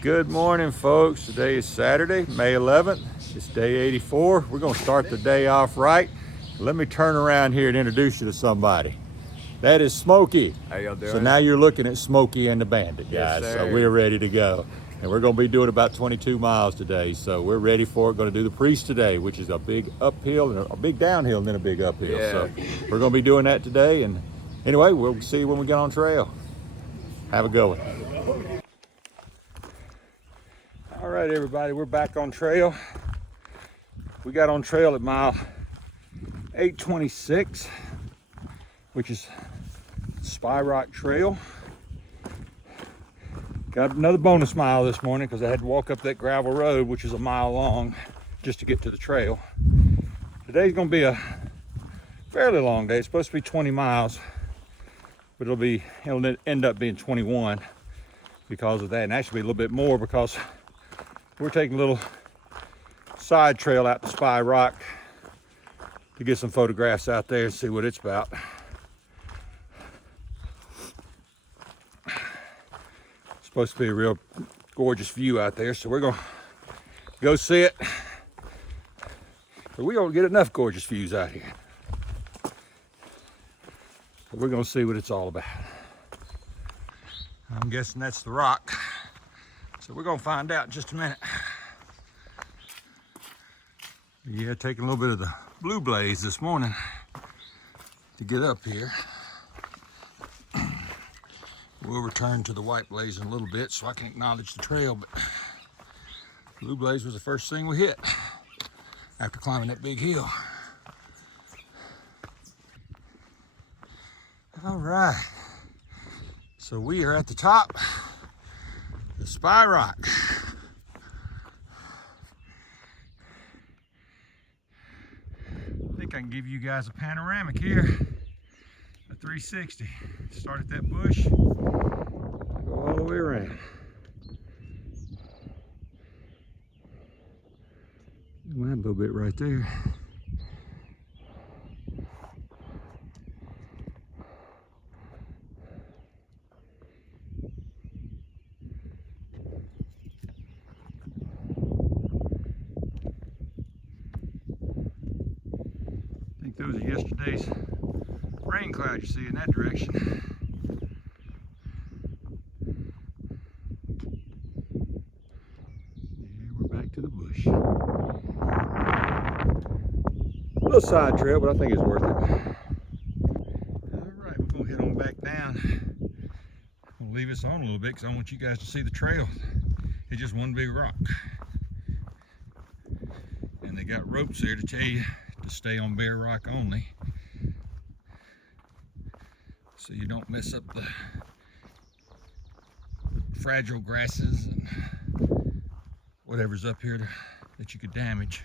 Good morning, folks. Today is Saturday, May 11th. It's day 84. We're going to start the day off right. Let me turn around here and introduce you to somebody. That is Smokey. How y'all doing? So now you're looking at Smokey and the Bandit, guys. Yes, So sir. we're ready to go. And we're going to be doing about 22 miles today. So we're ready for it. Going to do the Priest today, which is a big uphill and a big downhill and then a big uphill. Yeah. So we're going to be doing that today. And anyway, we'll see you when we get on trail. Have a good one. All right, everybody, we're back on trail. We got on trail at mile 826, which is Spy Rock Trail. Got another bonus mile this morning because I had to walk up that gravel road, which is a mile long, just to get to the trail. Today's gonna be a fairly long day. It's supposed to be 20 miles, but it'll end up being 21 because of that, and actually be a little bit more because we're taking a little side trail out to Spy Rock to get some photographs out there and see what it's about. It's supposed to be a real gorgeous view out there, so we're gonna go see it. But we don't get enough gorgeous views out here. So we're gonna see what it's all about. I'm guessing that's the rock. So we're gonna find out in just a minute. Yeah, taking a little bit of the Blue Blaze this morning to get up here. We'll return to the White Blaze in a little bit so I can acknowledge the trail, but Blue Blaze was the first thing we hit after climbing that big hill. All right, so we are at the top of Spy Rock. I think I can give you guys a panoramic here, a 360. Start at that bush, go all the way around. That little bit right there. I think those are yesterday's rain clouds you see in that direction. Yeah, we're back to the bush. A little side trail, but I think it's worth it. All right, we're gonna head on back down. I'll leave this on a little bit because I want you guys to see the trail. It's just one big rock. And they got ropes there to tell you to stay on bare rock only, so you don't mess up the fragile grasses and whatever's up here that you could damage.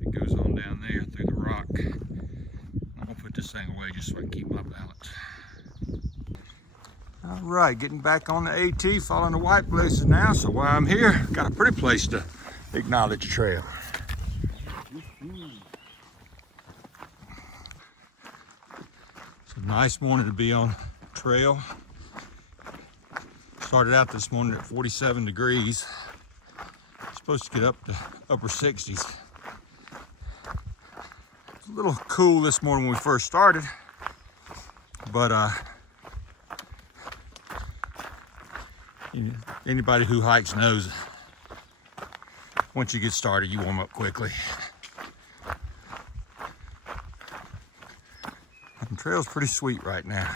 It goes on down there through the rock. I'm gonna put this thing away just so I can keep my balance. All right, getting back on the AT, following the White Blazes now. So while I'm here, got a pretty place to acknowledge the trail. It's a nice morning to be on trail. Started out this morning at 47 degrees. Supposed to get up to upper 60s. It's a little cool this morning when we first started, but anybody who hikes knows once you get started, you warm up quickly. The trail's pretty sweet right now.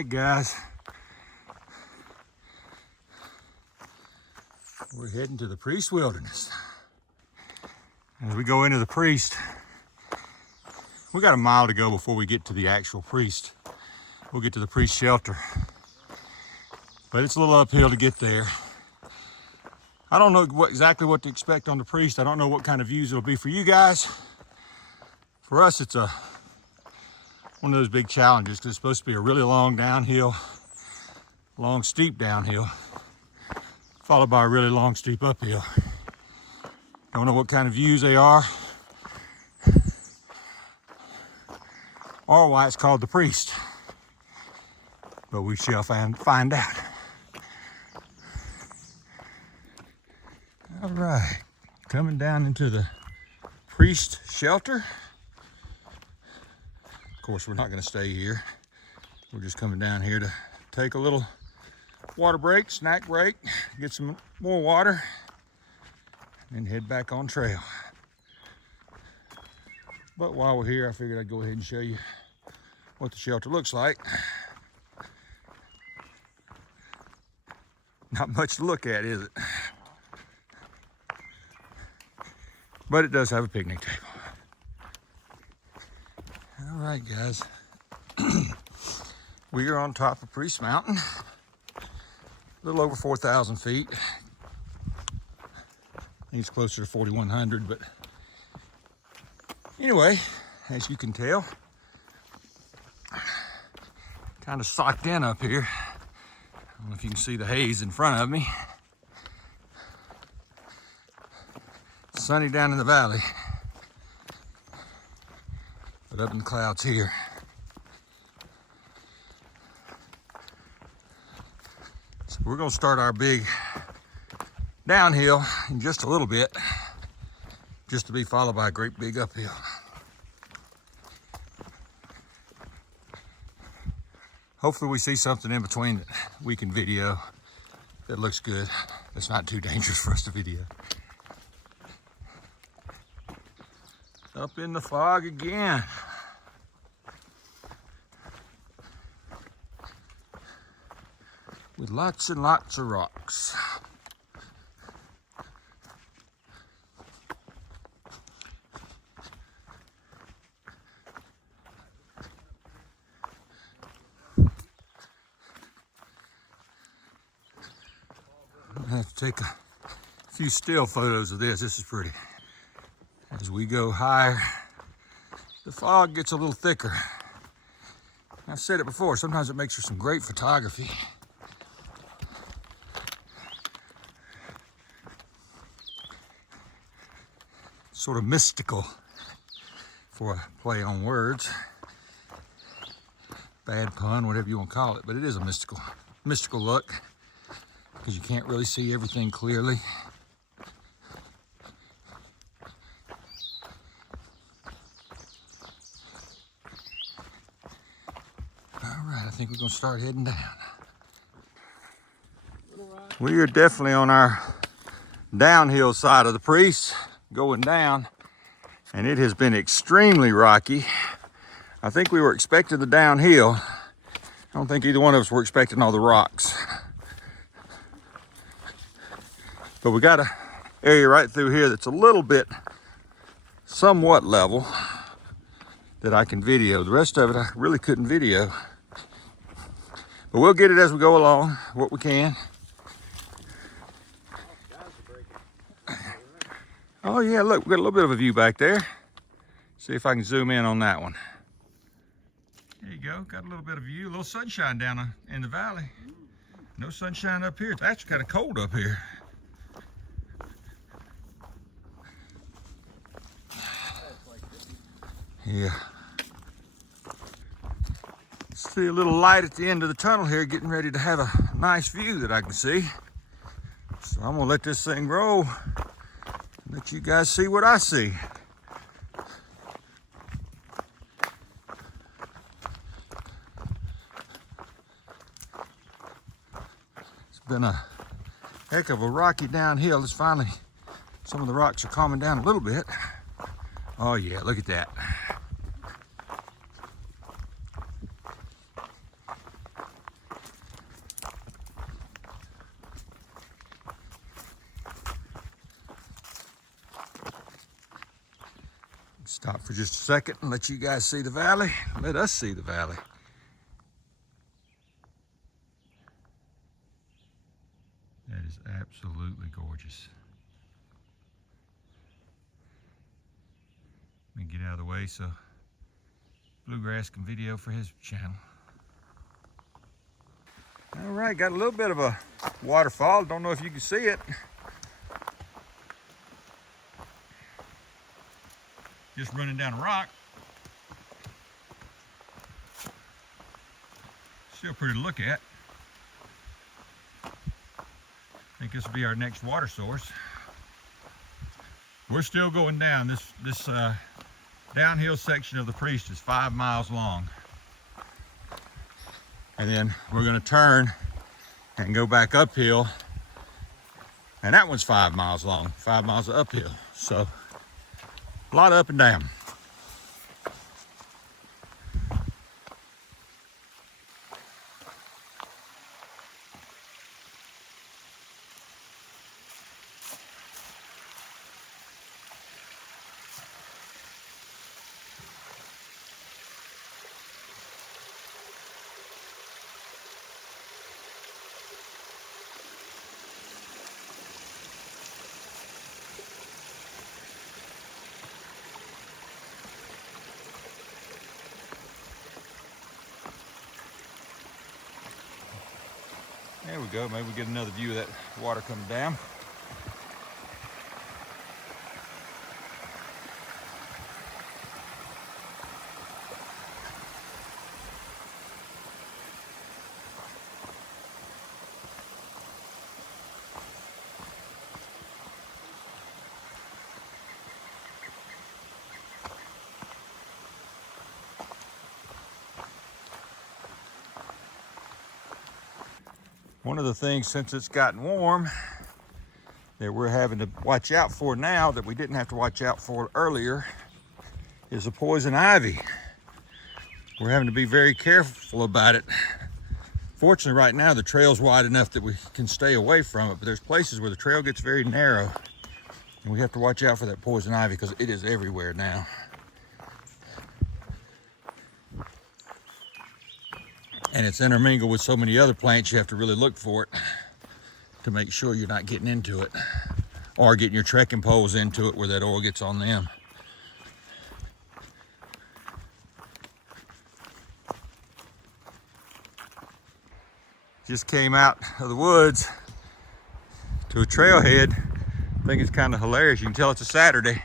right, guys. We're heading to the Priest Wilderness. As we go into the Priest, we got a mile to go before we get to the actual Priest. We'll get to the Priest shelter. But it's a little uphill to get there. I don't know exactly what to expect on the Priest. I don't know what kind of views it'll be for you guys. For us, it's one of those big challenges because it's supposed to be a really long downhill, long steep downhill, followed by a really long steep uphill. Don't know what kind of views they are or why it's called the Priest, but we shall find out. All right, coming down into the Priest shelter. Of course, we're not going to stay here. We're just coming down here to take a little water break, snack break, get some more water, and head back on trail. But while we're here, I figured I'd go ahead and show you what the shelter looks like. Not much to look at, is it? But it does have a picnic table. All right, guys. We are on top of Priest Mountain, a little over 4,000 feet. I think it's closer to 4,100, but anyway, as you can tell, kind of socked in up here. I don't know if you can see the haze in front of me. Sunny down in the valley, but up in the clouds here. So we're gonna start our big downhill in just a little bit, just to be followed by a great big uphill. Hopefully we see something in between that we can video that looks good. That's not too dangerous for us to video. Up in the fog again. With lots and lots of rocks. I'm gonna have to take a few still photos of this. This is pretty. As we go higher, the fog gets a little thicker. I've said it before, sometimes it makes for some great photography. Sort of mystical for a play on words. Bad pun, whatever you want to call it, but it is a mystical look because you can't really see everything clearly. I think we're gonna start heading down. We are definitely on our downhill side of the Priest, going down, and it has been extremely rocky. I think we were expecting the downhill. I don't think either one of us were expecting all the rocks. But we got an area right through here that's a little bit somewhat level that I can video. The rest of it I really couldn't video. But we'll get it as we go along, what we can. Oh yeah, look, we got a little bit of a view back there. See if I can zoom in on that one. There you go, got a little bit of view, a little sunshine down in the valley. No sunshine up here. It's actually kind of cold up here. Yeah. See a little light at the end of the tunnel here, getting ready to have a nice view that I can see. So I'm gonna let this thing roll, let you guys see what I see. It's been a heck of a rocky downhill. It's finally, some of the rocks are calming down a little bit. Oh yeah, look at that. Stop for just a second and let you guys see the valley. Let us see the valley. That is absolutely gorgeous. Let me get out of the way so Bluegrass can video for his channel. All right, got a little bit of a waterfall. Don't know if you can see it. Just running down a rock. Still pretty to look at. I think this will be our next water source. We're still going down. This downhill section of the Priest is 5 miles long. And then we're gonna turn and go back uphill. And that one's 5 miles long, 5 miles of uphill. So a lot of up and down. There we go. Maybe we get another view of that water coming down. One of the things, since it's gotten warm, that we're having to watch out for now that we didn't have to watch out for earlier is the poison ivy. We're having to be very careful about it. Fortunately, right now, the trail's wide enough that we can stay away from it, but there's places where the trail gets very narrow, and we have to watch out for that poison ivy because it is everywhere now. And it's intermingled with so many other plants, you have to really look for it to make sure you're not getting into it or getting your trekking poles into it where that oil gets on them. Just came out of the woods to a trailhead. I think it's kind of hilarious. You can tell it's a Saturday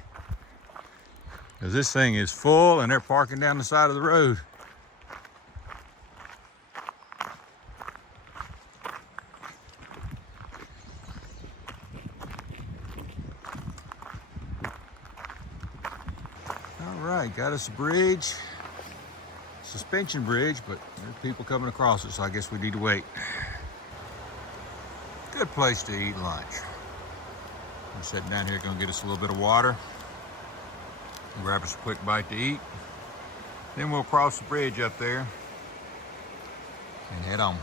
because this thing is full and they're parking down the side of the road. All right, got us a bridge, suspension bridge, but there's people coming across it, so I guess we need to wait. Good place to eat lunch. I'm sitting down here, gonna get us a little bit of water, grab us a quick bite to eat. Then we'll cross the bridge up there and head on.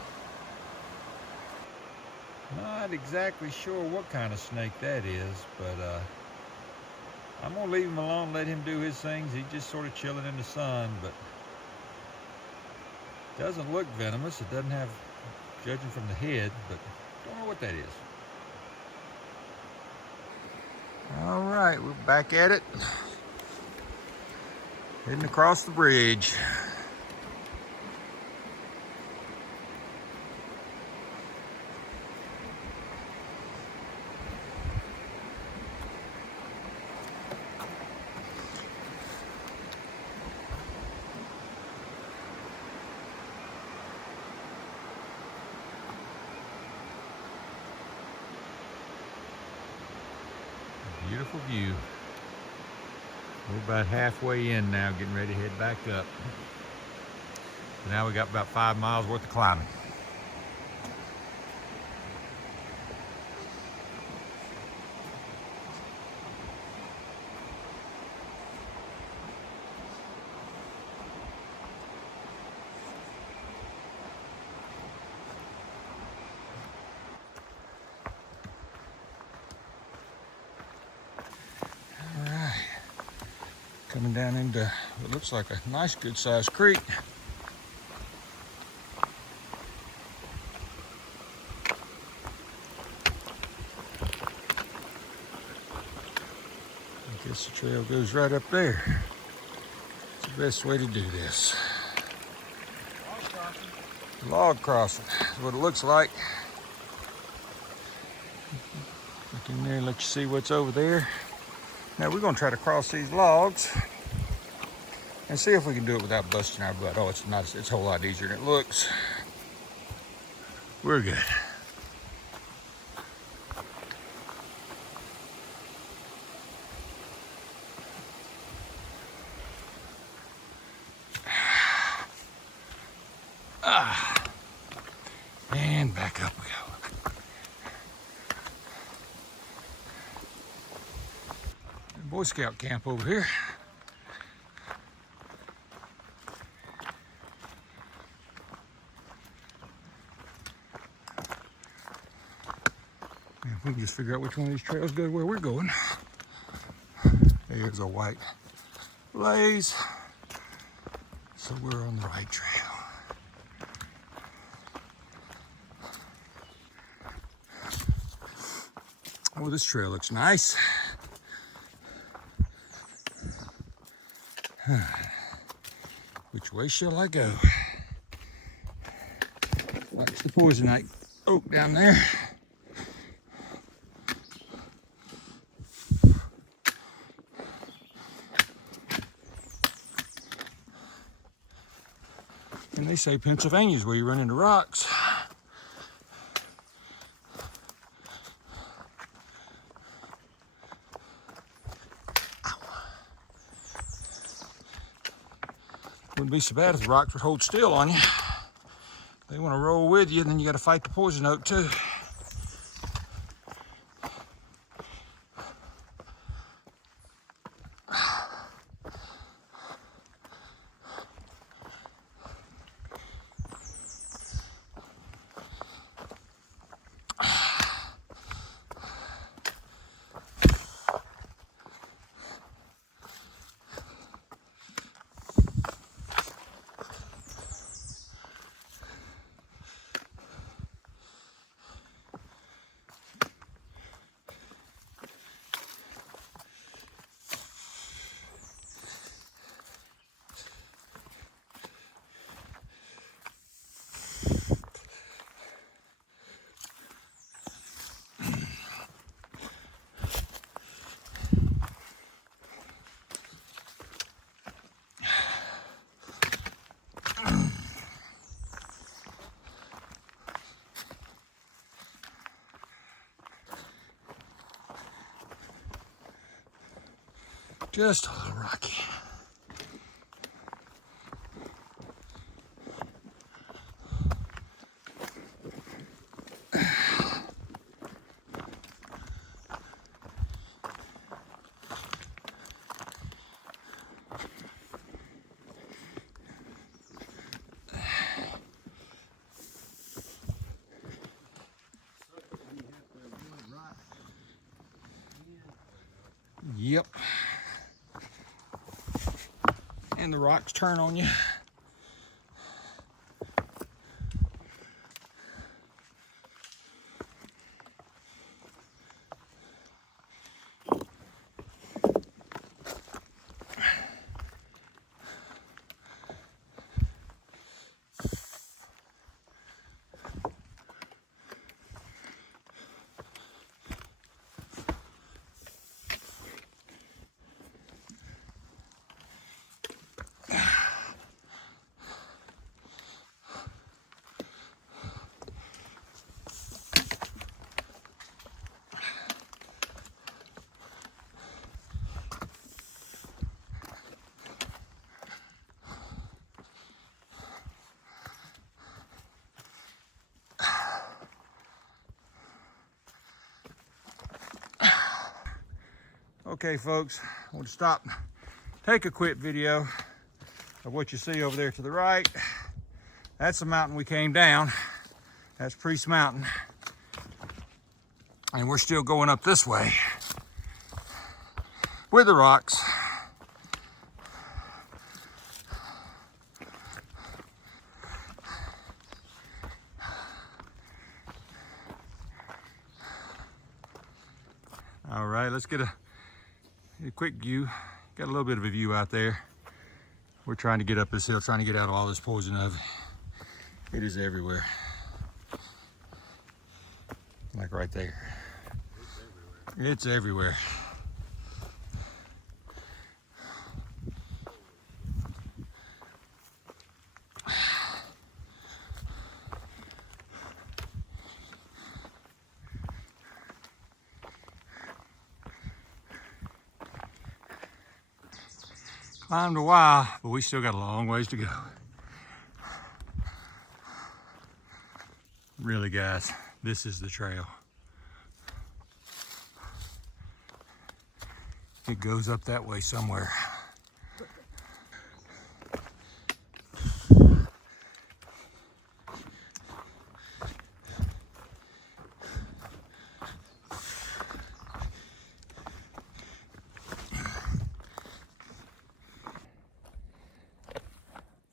Not exactly sure what kind of snake that is, but I'm gonna leave him alone, let him do his things. He's just sort of chilling in the sun, but doesn't look venomous. It doesn't have, judging from the head, but don't know what that is. All right, we're back at it. Heading across the bridge. Beautiful view. We're about halfway in now, getting ready to head back up. So now we got about 5 miles worth of climbing. Coming down into what looks like a nice good sized creek. I guess the trail goes right up there. It's the best way to do this. Log crossing is what it looks like. Look in there and let you see what's over there. Now we're gonna try to cross these logs and see if we can do it without busting our butt. Oh, it's not, it's a whole lot easier than it looks. We're good. And back up we go. Boy Scout camp over here. If we can just figure out which one of these trails go where we're going. There's a white blaze. So we're on the right trail. Oh, this trail looks nice. Which way shall I go? Watch the poisonite oak down there. And they say Pennsylvania's where you run into rocks. Wouldn't be so bad if the rocks would hold still on you. They want to roll with you, and then you got to fight the poison oak too. Just a little rocky. Yep. And the rocks turn on you. Okay, folks, I want to stop, take a quick video of what you see over there to the right. That's the mountain we came down. That's Priest Mountain. And we're still going up this way with the rocks. right, let's get a quick view. Got a little bit of a view out there. We're trying to get up this hill, trying to get out of all this poison ivy. It is everywhere. Like right there. It's everywhere. Climbed a while, but we still got a long ways to go. Really, guys, this is the trail. It goes up that way somewhere.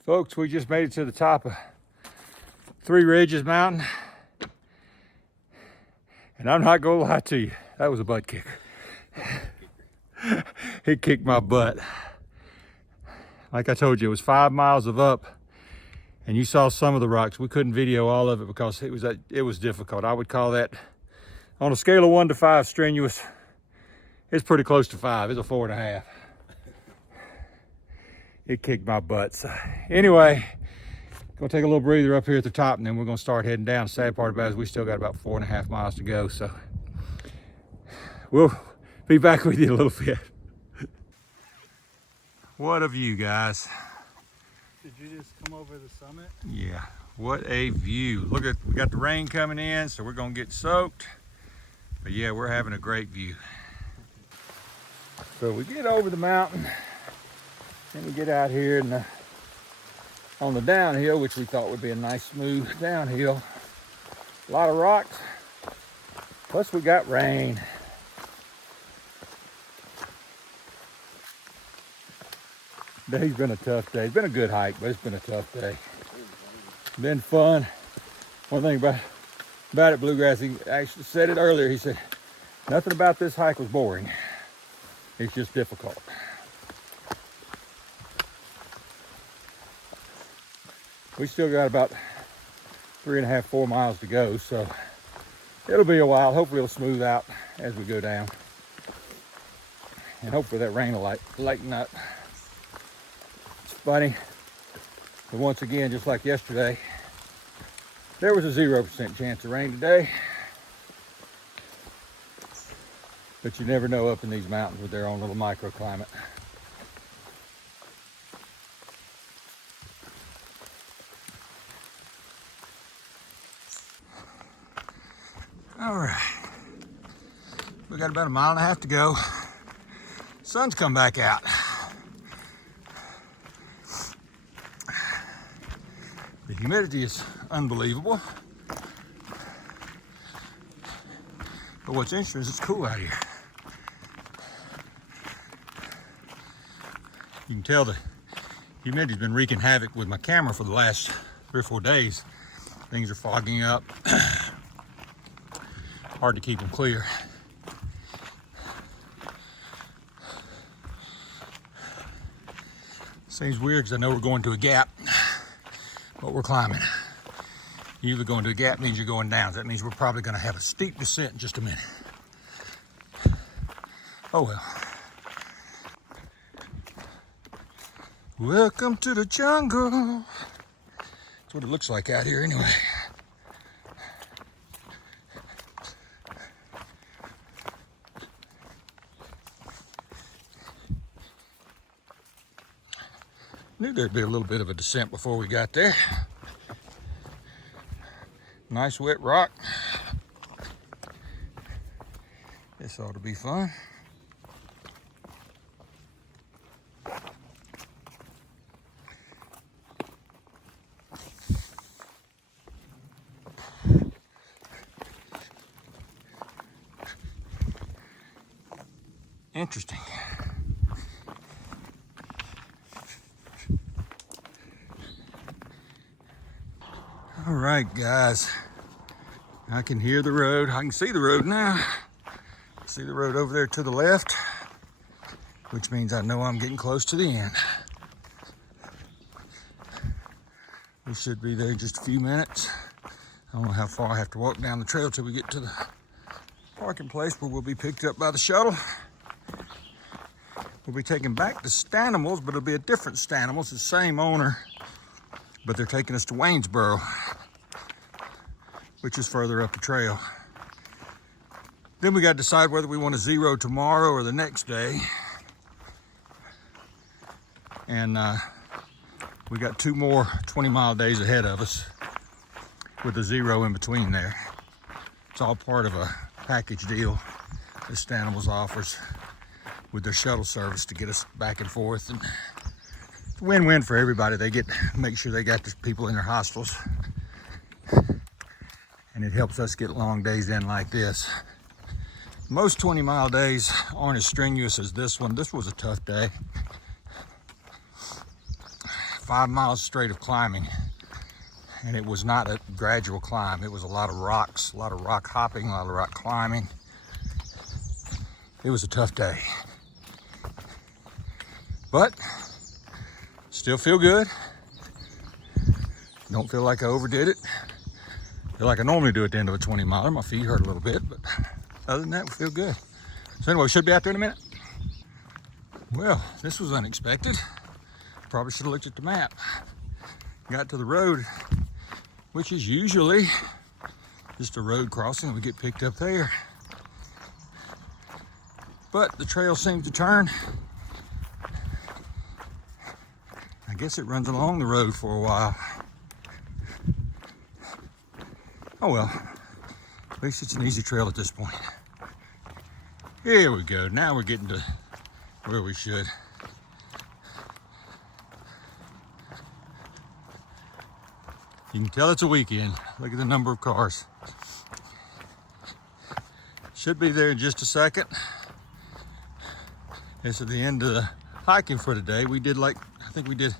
Folks, we just made it to the top of Three Ridges Mountain. And I'm not gonna lie to you, that was a butt kicker. It kicked my butt. Like I told you, it was 5 miles of up, and you saw some of the rocks. We couldn't video all of it because it was difficult. I would call that, on a scale of 1 to 5, strenuous. It's pretty close to 5. It's a 4.5. It kicked my butt. So anyway, gonna take a little breather up here at the top, and then we're gonna start heading down. The sad part about it is we still got about 4.5 miles to go. So we'll be back with you in a little bit. What a view, guys. Did you just come over the summit? Yeah, what a view. Look at, we got the rain coming in, so we're gonna get soaked. But yeah, we're having a great view. So we get over the mountain, then we get out here and on the downhill, which we thought would be a nice smooth downhill. A lot of rocks, plus we got rain. Today's been a tough day. It's been a good hike, but it's been a tough day. Been fun. One thing about it, Bluegrass, he actually said it earlier. He said, nothing about this hike was boring. It's just difficult. We still got about 3.5, 4 miles to go, so it'll be a while. Hopefully it'll smooth out as we go down. And hopefully that rain will lighten up. It's funny, but once again, just like yesterday, there was a 0% chance of rain today. But you never know up in these mountains with their own little microclimate. All right, we got about 1.5 miles to go. Sun's come back out. The humidity is unbelievable. But what's interesting is it's cool out here. You can tell the humidity's been wreaking havoc with my camera for the last 3 or 4 days. Things are fogging up. Hard to keep them clear. Seems weird because I know we're going to a gap, but we're climbing. Usually going to a gap means you're going down. That means we're probably going to have a steep descent in just a minute. Oh well. Welcome to the jungle. That's what it looks like out here anyway. Knew there'd be a little bit of a descent before we got there. Nice wet rock. This ought to be fun. Interesting. All right, guys. I can hear the road. I can see the road now. See the road over there to the left, which means I know I'm getting close to the end. We should be there in just a few minutes. I don't know how far I have to walk down the trail till we get to the parking place where we'll be picked up by the shuttle. We'll be taken back to Stanimals, but it'll be a different Stanimals, the same owner, but they're taking us to Waynesboro, which is further up the trail. Then we got to decide whether we want to zero tomorrow or the next day. And we got 2 more 20-mile days ahead of us with a zero in between there. It's all part of a package deal that Stanimals offers with their shuttle service to get us back and forth. And it's a win-win for everybody. They get make sure they got the people in their hostels. And it helps us get long days in like this. Most 20-mile days aren't as strenuous as this one. This was a tough day. 5 miles straight of climbing. And it was not a gradual climb. It was a lot of rocks, a lot of rock hopping, a lot of rock climbing. It was a tough day. But still feel good. Don't feel like I overdid it. Feel like I normally do at the end of a 20 miler. My feet hurt a little bit, but other than that, we feel good. So anyway, we should be out there in a minute. Well, this was unexpected. Probably should have looked at the map. Got to the road, which is usually just a road crossing. We get picked up there. But the trail seems to turn. I guess it runs along the road for a while. Oh well, at least it's an easy trail at this point. Here we go. Now we're getting to where we should. You can tell it's a weekend. Look at the number of cars. Should be there in just a second. It's at the end of the hiking for today. We did I think we did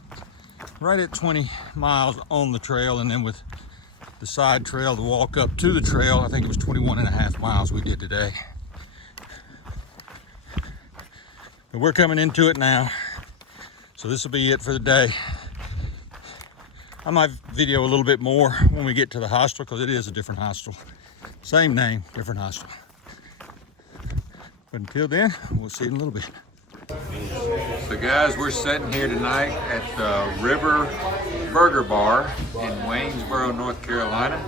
right at 20 miles on the trail, and then with the side trail to walk up to the trail, I think it was 21.5 miles we did today. But we're coming into it now. So this will be it for the day. I might video a little bit more when we get to the hostel, because it is a different hostel. Same name, different hostel. But until then, we'll see you in a little bit. So guys, we're sitting here tonight at the River Burger Bar in Waynesboro, North Carolina.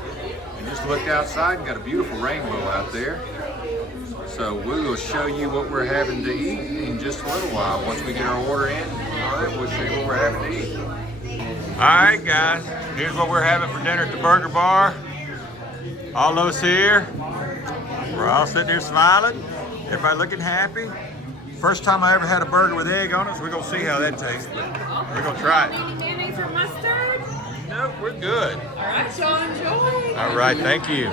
And just looked outside and got a beautiful rainbow out there. So we will show you what we're having to eat in just a little while. Once we get our order in, all right, we'll show you what we're having to eat. All right, guys, here's what we're having for dinner at the Burger Bar. All of us here, we're all sitting here smiling. Everybody looking happy. First time I ever had a burger with egg on it, so we're gonna see how that tastes. But we're gonna try it. Mayonnaise or mustard? Nope, we're good. All right, y'all enjoy. All right, thank you.